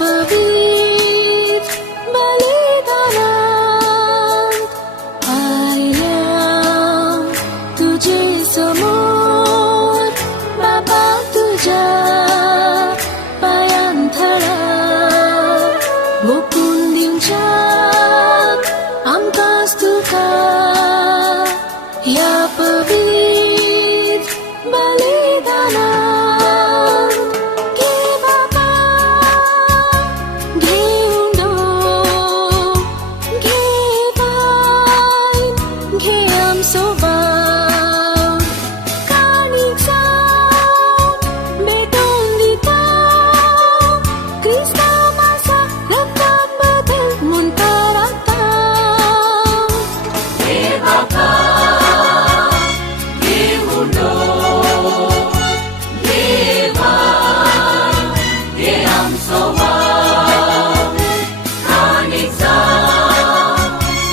पवित्र बलिदानात आया तुझे समोर बाबा तुझ्या पायांथळा भोकून दिवच्याक आमकांच तुका ह्या पवित्र बलिदानात घे बाबा घे उंडो घे बायन घे आमचो भाव काणीक जावन भेटोवन दिता क्रिस्ता मासा रक्तान बदल म्हणटा रावता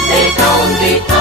They don't